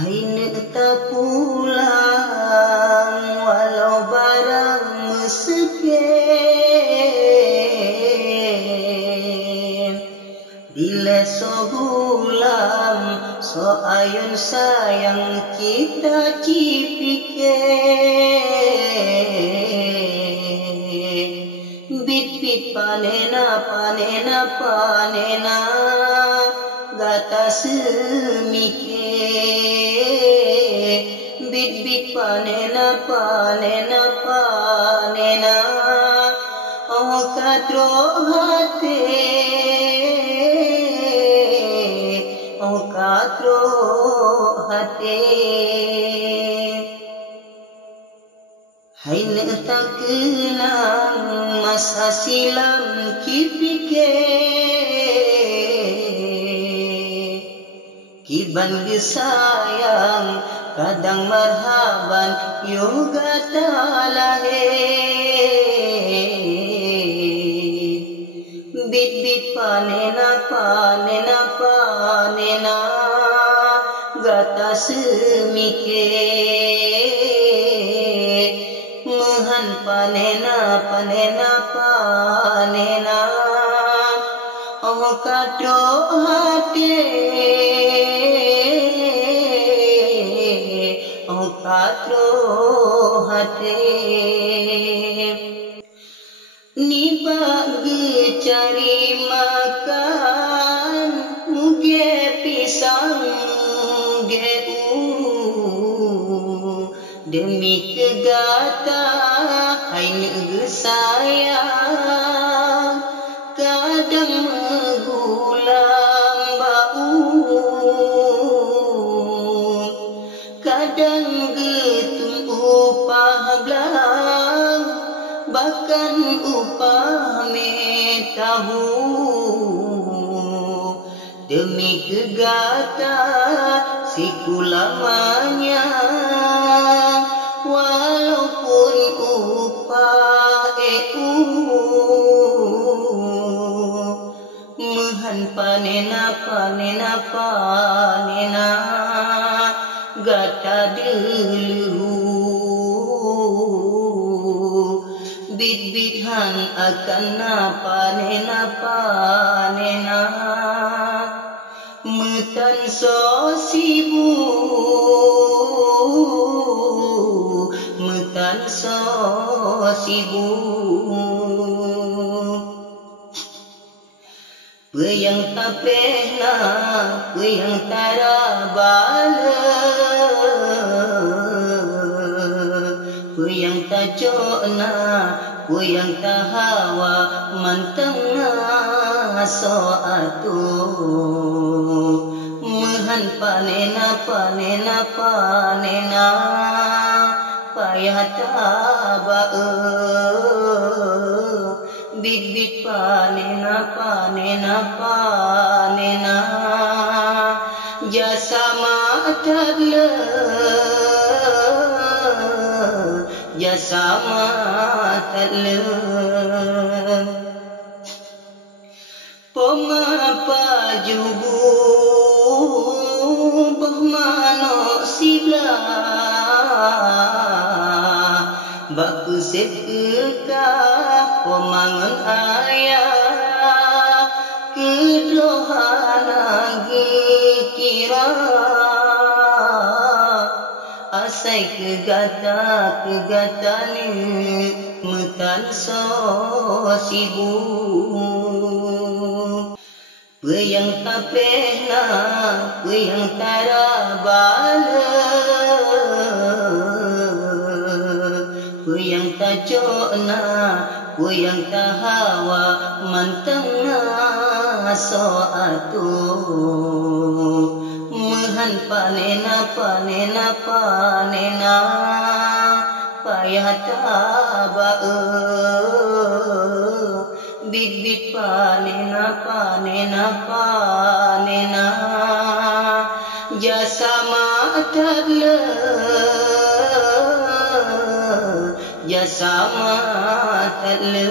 Haine tak pulang walau barang meseken. Bila sogulam so ayun sayang kita cipike. Bit-bit panena panena panena gata semike. Bit-bit panena panena panena oh katro hate oh katro hate. Haine tak kenang masa silam kipike. Kiban gesayang kadang marhaban yoga talahe. Bit-bit panena panena panena gata semike. Mehan panena panena panena oh kadro hati oh kadro hati. Ni bagi cari makan muge pisang demi kegata haine gesayang kadang megulam bau kadang getum upah belang bahkan upah metahu demi kegata siku lamanya. Walaupun upah mehan panena panena panena gata dulu. Bit-bit han akan panena panena metan so sibuk metan so sibuk. Peyang tak pehna peyang tara bala peyang tak cokna peyang tak hawa mantengah so atuh. Mehan panena panena panena payah tabaa. Bit-bit panena panena panena jasa matadle jasa matadle. Pemapa jubu bahmano sibla baku sekeka pemangan ayah kedrohana gekira asai kegata ni metan so sibuk. Peyang tak pehna peyang tara bala peyang tak cokna peyang tak hawa mantengah so atuh. Mehan panena panena panena payah tabaa. Bit-bit panena panena panena jasa matadle jasa matadle.